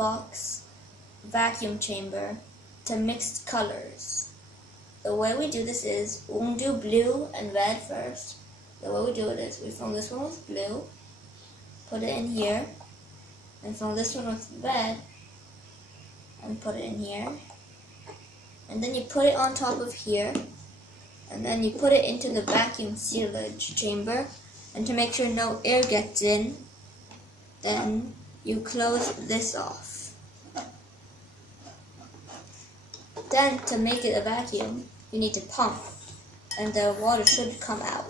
box vacuum chamber to mix colors. The way we do this is we'll do blue and red first. The way we do it is we fill this one with blue, put it in here, and fill this one with red and put it in here. And then you put it on top of here, and then you put it into the vacuum sealage chamber. And to make sure no air gets in, then you close this off. Then to make it a vacuum, you need to pump, and the water should come out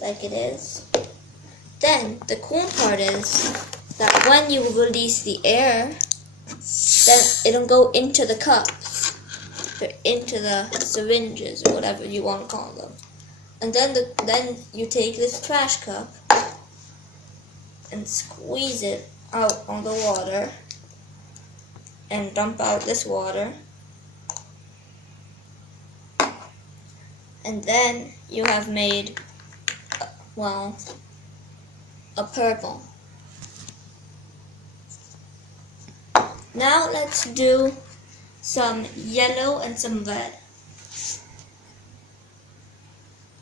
like it is. Then the cool part is that when you release the air, then it'll go into the cups, or into the syringes, or whatever you want to call them. And then you take this trash cup and squeeze it out on the water and dump out this water. And then you have made, well, a purple. Now let's do some yellow and some red.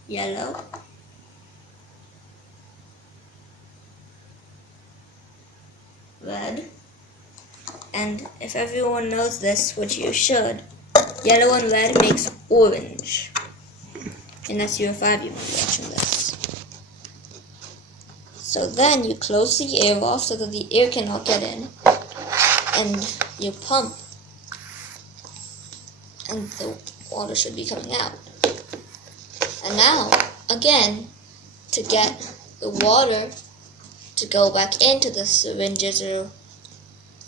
Yellow, red, and if everyone knows this, which you should, yellow and red makes orange. Unless you're 5 years watching this. So then you close the air off so that the air cannot get in, and you pump, and the water should be coming out. And now, again, to get the water to go back into the syringes or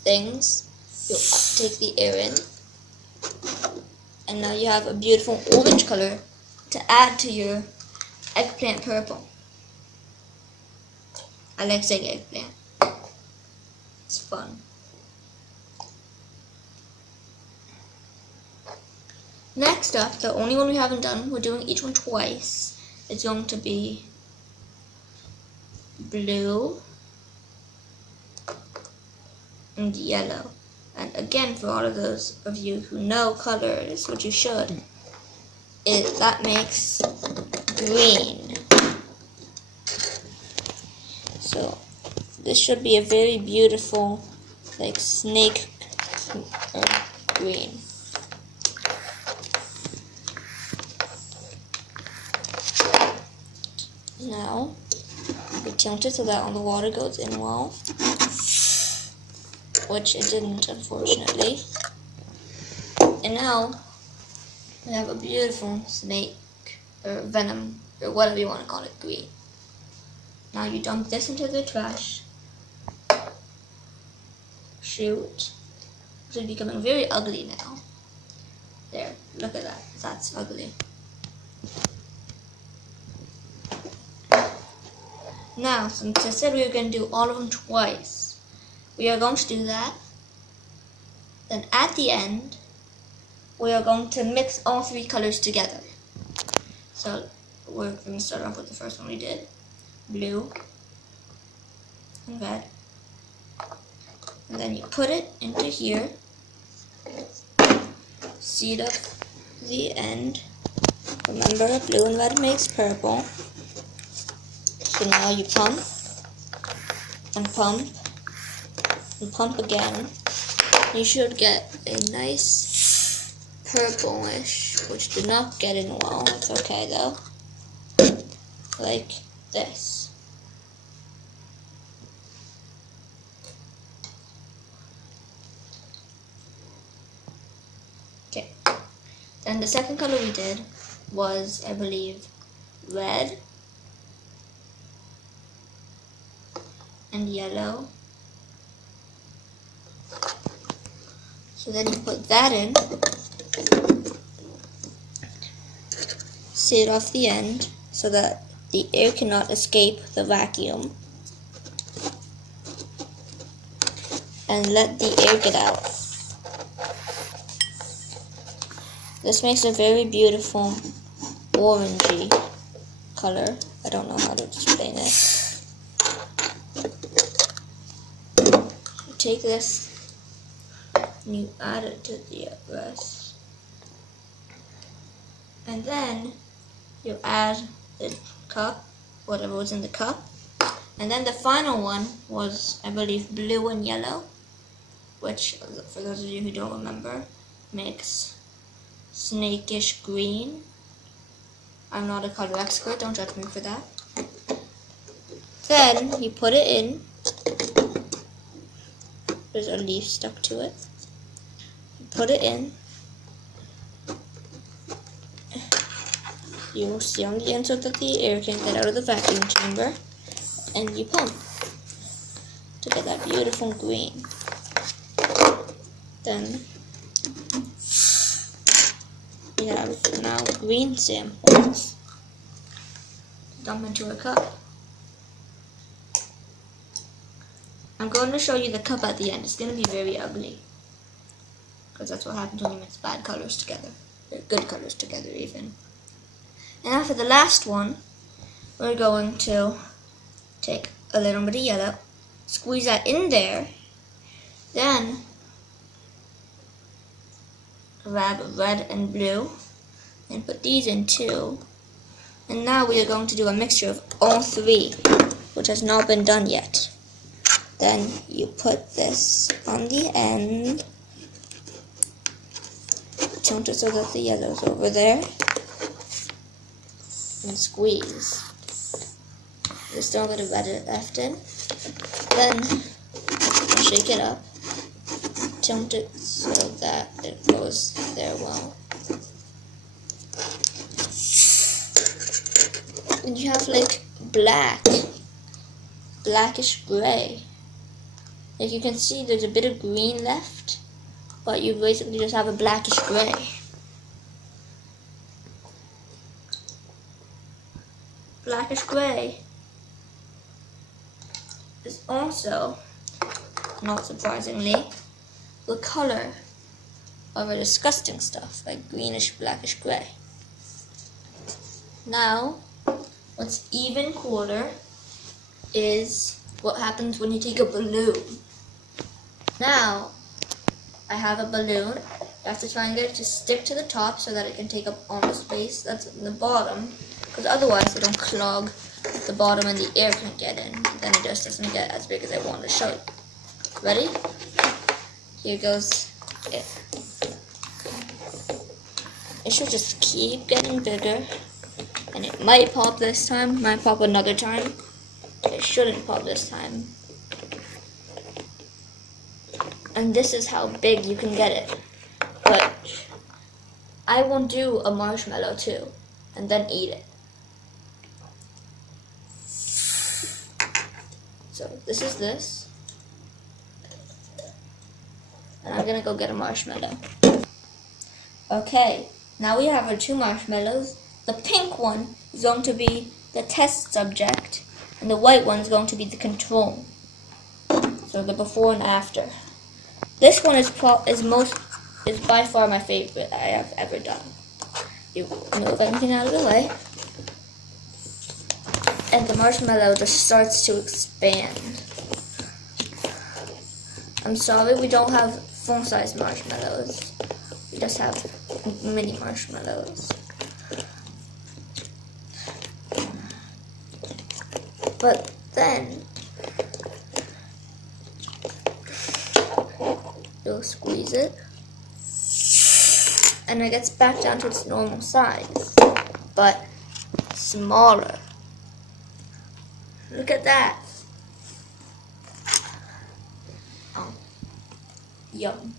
things, you take the air in, and now you have a beautiful orange color to add to your eggplant purple. I like saying eggplant. It's fun. Next up, the only one we haven't done, we're doing each one twice. It's going to be blue and yellow. And again, for all of those of you who know colors, which you should, that makes green. So this should be a very beautiful, like snake green. Now we tilt it so that all the water goes in well, which it didn't, unfortunately. And now we have a beautiful snake, or venom, or whatever you want to call it, green. Now you dump this into the trash. Shoot. It's becoming very ugly now. There, look at that. That's ugly. Now, since I said we were going to do all of them twice, we are going to do that. Then at the end, we are going to mix all 3 colors together. So we're going to start off with the first one we did. Blue and red. And then you put it into here. Seed up the end. Remember, blue and red makes purple. So now you pump and pump and pump again. You should get a nice purplish, which did not get in well. It's okay though. Like this. Okay. Then the second color we did was, I believe, red and yellow. So then you put that in, seal off the end so that the air cannot escape the vacuum, and let the air get out. This makes a very beautiful orangey color. I don't know how to explain it. Take this and you add it to the rest. And then you add the cup, whatever was in the cup. And then the final one was, I believe, blue and yellow, which, for those of you who don't remember, makes snakish green. I'm not a color expert, don't judge me for that. Then you put it in. There's a leaf stuck to it. You put it in. You will see on the insert that the air can get out of the vacuum chamber, and you pump to get that beautiful green. Then we have now green samples. Dump into a cup. I'm going to show you the cup at the end. It's going to be very ugly, because that's what happens when you mix bad colors together, or good colors together even. And now for the last one, we're going to take a little bit of yellow, squeeze that in there, then grab red and blue, and put these in too. And now we are going to do a mixture of all three, which has not been done yet. Then you put this on the end, tilt it so that the yellow's over there, and squeeze. There's still a bit of red left in. Then shake it up, tilt it so that it goes there well. And you have like blackish gray. Like you can see there's a bit of green left, but you basically just have a blackish gray. Blackish gray is also, not surprisingly, the color of a disgusting stuff, like greenish blackish gray. Now, what's even cooler is what happens when you take a balloon. Now, I have a balloon. You have to try and get it to stick to the top so that it can take up all the space that's in the bottom, because otherwise it'll clog the bottom and the air can't get in. Then it just doesn't get as big as I want to show you. Ready? Here goes it. It should just keep getting bigger, and it might pop this time, might pop another time. It shouldn't pop this time. And this is how big you can get it. But I will do a marshmallow too, and then eat it. So this is this. And I'm gonna go get a marshmallow. Okay, now we have our two marshmallows. The pink one is going to be the test subject, and the white one is going to be the control. So the before and after. This one is by far my favorite I have ever done. You move everything out of the way, and the marshmallow just starts to expand. I'm sorry we don't have full-size marshmallows. We just have mini marshmallows. But then you'll squeeze it, and it gets back down to its normal size, but smaller. Look at that. Oh, yum.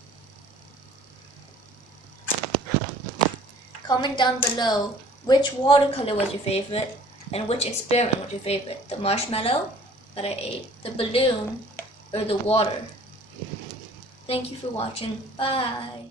Comment down below which watercolor was your favorite and which experiment was your favorite. The marshmallow that I ate, the balloon, or the water. Thank you for watching. Bye.